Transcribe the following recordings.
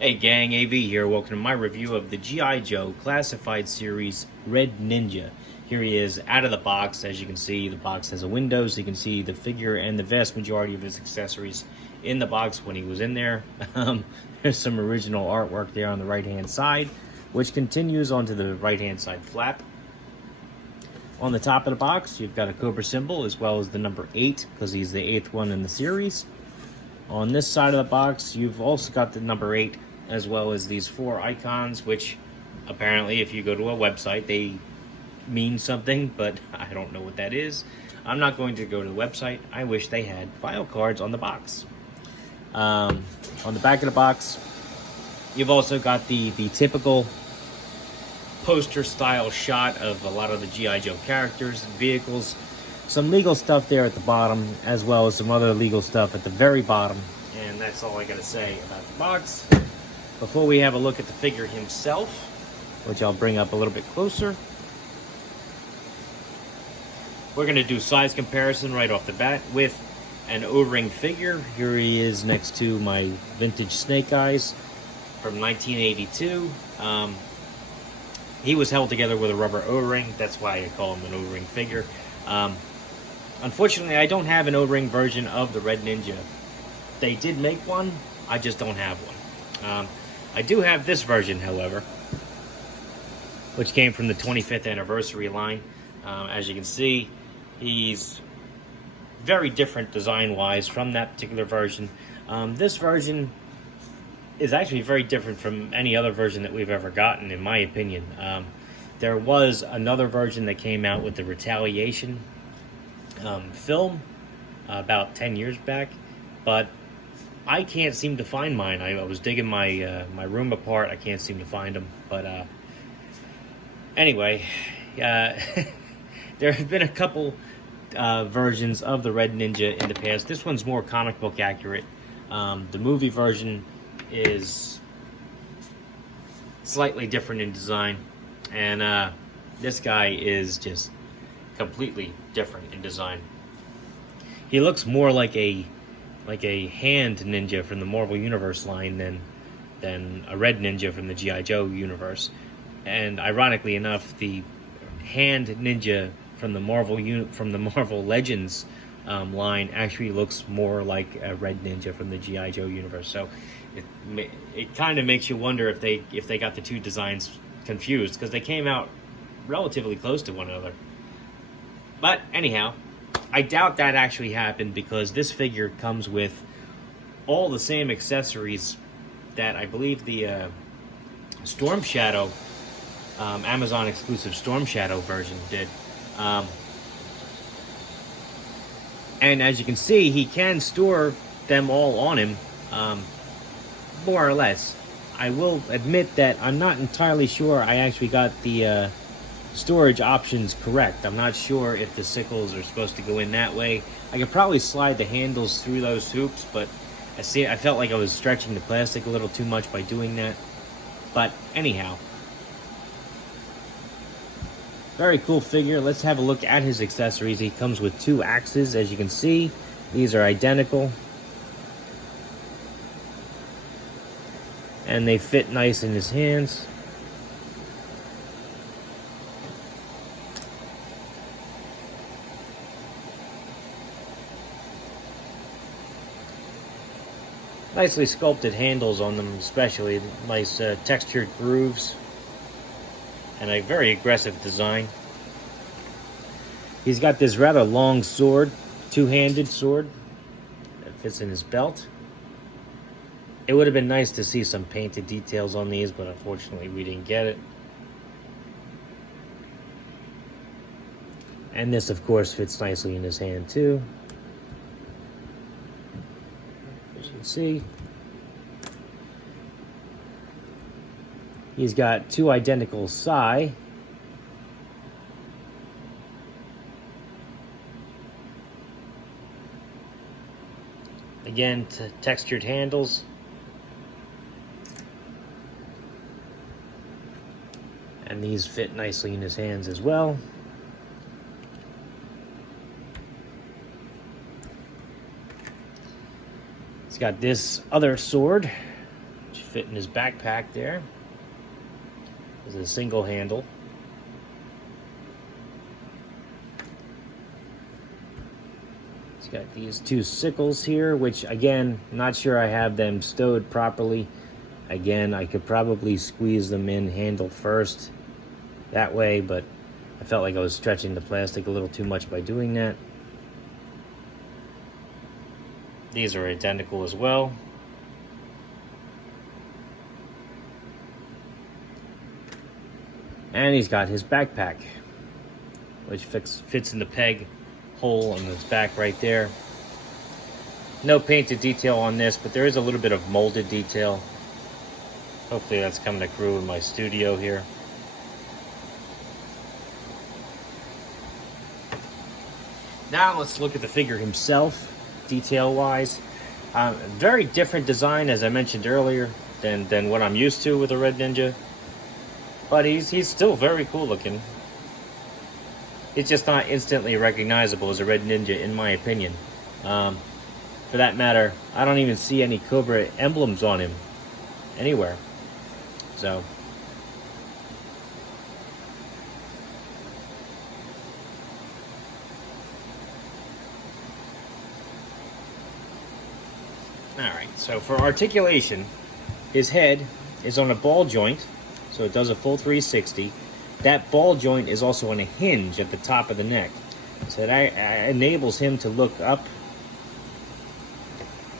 Hey gang, AV here. Welcome to my review of the G.I. Joe Classified Series Red Ninja. Here he is out of the box. As you can see, the box has a window, so you can see the figure and the vast majority of his accessories in the box when he was in there. There's some original artwork there on the right-hand side, which continues onto the right-hand side flap. On the top of the box, you've got a Cobra symbol as well as the number 8, because he's the 8th one in the series. On this side of the box, you've also got the number 8, as well as these 4 icons, which apparently, if you go to a website, they mean something, but I don't know what that is. I'm not going to go to the website. I wish they had file cards on the box. On the back of the box, you've also got the typical poster-style shot of a lot of the G.I. Joe characters and vehicles. Some legal stuff there at the bottom, as well as some other legal stuff at the very bottom. And that's all I gotta say about the box. Before we have a look at the figure himself, which I'll bring up a little bit closer, we're gonna do size comparison right off the bat with an O-ring figure. Here he is next to my vintage Snake Eyes from 1982. He was held together with a rubber O-ring. That's why I call him an O-ring figure. Unfortunately, I don't have an O-ring version of the Red Ninja. They did make one, I just don't have one. I do have this version, however, which came from the 25th anniversary line. As you can see, he's very different design-wise from that particular version. This version is actually very different from any other version that we've ever gotten, in my opinion. There was another version that came out with the Retaliation film about 10 years back, but I can't seem to find mine. I was digging my my room apart. I can't seem to find them. But anyway, there have been a couple versions of the Red Ninja in the past. This one's more comic book accurate. The movie version is slightly different in design, and this guy is just completely different in design. He looks more like a hand ninja from the Marvel Universe line than a red ninja from the G.I. Joe universe. And ironically enough, the hand ninja from the Marvel Legends line actually looks more like a red ninja from the G.I. Joe universe. So it kind of makes you wonder if they got the two designs confused, because they came out relatively close to one another. But anyhow, I doubt that actually happened, because this figure comes with all the same accessories that I believe the Storm Shadow, Amazon exclusive Storm Shadow version did. And as you can see, he can store them all on him, more or less. I will admit that I'm not entirely sure I actually got the storage options correct. I'm not sure if the sickles are supposed to go in that way. I could probably slide the handles through those hoops, but I felt like I was stretching the plastic a little too much by doing that. But anyhow, very cool figure. Let's have a look at his accessories. He comes with 2 axes, as you can see. These are identical, and they fit nice in his hands. Nicely sculpted handles on them, especially nice textured grooves, and a very aggressive design. He's got this rather long sword, 2-handed sword, that fits in his belt. It would have been nice to see some painted details on these, but unfortunately we didn't get it. And this, of course, fits nicely in his hand too. As you can see, he's got 2 identical sai. Again, textured handles. And these fit nicely in his hands as well. He's got this other sword, which fit in his backpack there. There's a single handle. He's got these two sickles here, which again, not sure I have them stowed properly. Again, I could probably squeeze them in handle first that way, but I felt like I was stretching the plastic a little too much by doing that. These are identical as well. And he's got his backpack, which fits in the peg hole on his back right there. No painted detail on this, but there is a little bit of molded detail. Hopefully that's coming through in my studio here. Now let's look at the figure himself, detail-wise. Very different design, as I mentioned earlier, than what I'm used to with a Red Ninja. But he's still very cool looking. It's just not instantly recognizable as a Red Ninja, in my opinion. For that matter, I don't even see any Cobra emblems on him anywhere. So, alright, so for articulation, his head is on a ball joint, so it does a full 360. That ball joint is also on a hinge at the top of the neck. So that enables him to look up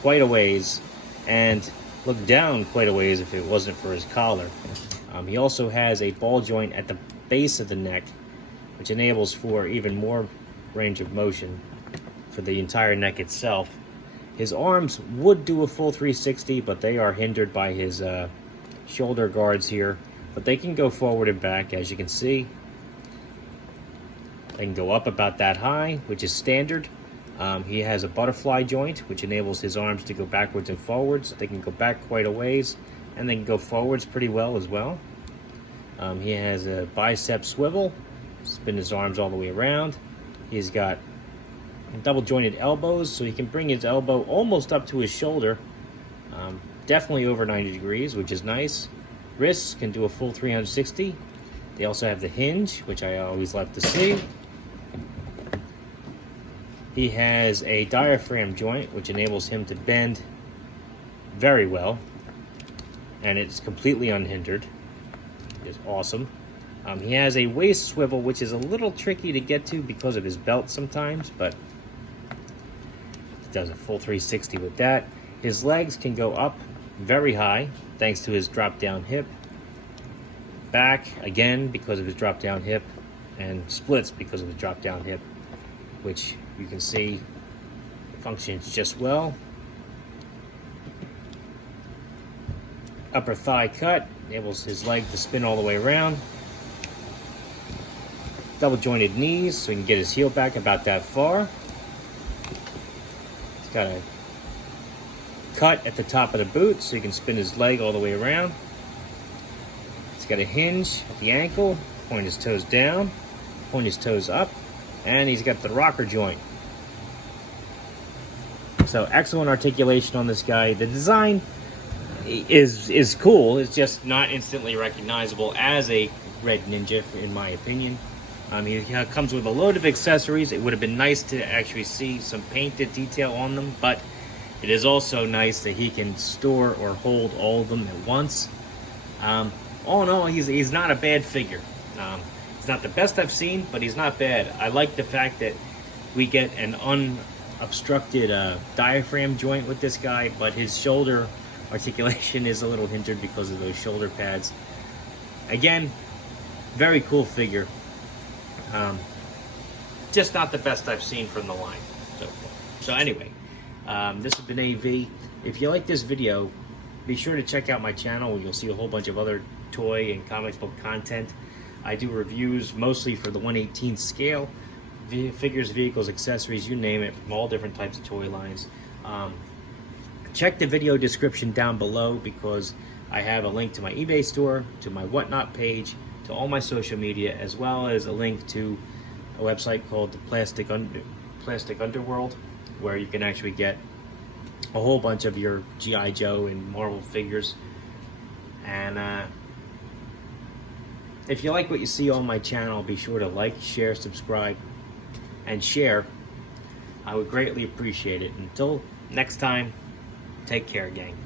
quite a ways and look down quite a ways if it wasn't for his collar. He also has a ball joint at the base of the neck, which enables for even more range of motion for the entire neck itself. His arms would do a full 360, but they are hindered by his shoulder guards here. But they can go forward and back, as you can see. They can go up about that high, which is standard. He has a butterfly joint, which enables his arms to go backwards and forwards. They can go back quite a ways, and they can go forwards pretty well as well. He has a bicep swivel, spin his arms all the way around. He's got double jointed elbows, so he can bring his elbow almost up to his shoulder. Definitely over 90 degrees, which is nice. Wrists can do a full 360. They also have the hinge, which I always like to see. He has a diaphragm joint, which enables him to bend very well. And it's completely unhindered. It's awesome. He has a waist swivel, which is a little tricky to get to because of his belt sometimes, but he does a full 360 with that. His legs can go up very high, thanks to his drop-down hip. Back, again, because of his drop-down hip. And splits because of his drop-down hip, which you can see functions just well. Upper thigh cut, enables his leg to spin all the way around. Double jointed knees, so he can get his heel back about that far. He's got a cut at the top of the boot, so he can spin his leg all the way around. He's got a hinge at the ankle, point his toes down, point his toes up, and he's got the rocker joint. So excellent articulation on this guy. The design is cool. It's just not instantly recognizable as a Red Ninja, in my opinion. He comes with a load of accessories. It would have been nice to actually see some painted detail on them, but it is also nice that he can store or hold all of them at once. All in all, he's not a bad figure. He's not the best I've seen, but he's not bad. I like the fact that we get an unobstructed diaphragm joint with this guy, but his shoulder articulation is a little hindered because of those shoulder pads. Again, very cool figure. Just not the best I've seen from the line so far. So anyway, this has been AV. If you like this video, be sure to check out my channel where you'll see a whole bunch of other toy and comic book content. I do reviews mostly for the 1/18th scale, figures, vehicles, accessories, you name it, from all different types of toy lines. Check the video description down below because I have a link to my eBay store, to my Whatnot page, to all my social media, as well as a link to a website called the Plastic Underworld, where you can actually get a whole bunch of your G.I. Joe and Marvel figures And if you like what you see on my channel, be sure to like, share, subscribe, and share. I would greatly appreciate it. Until next time, take care, gang.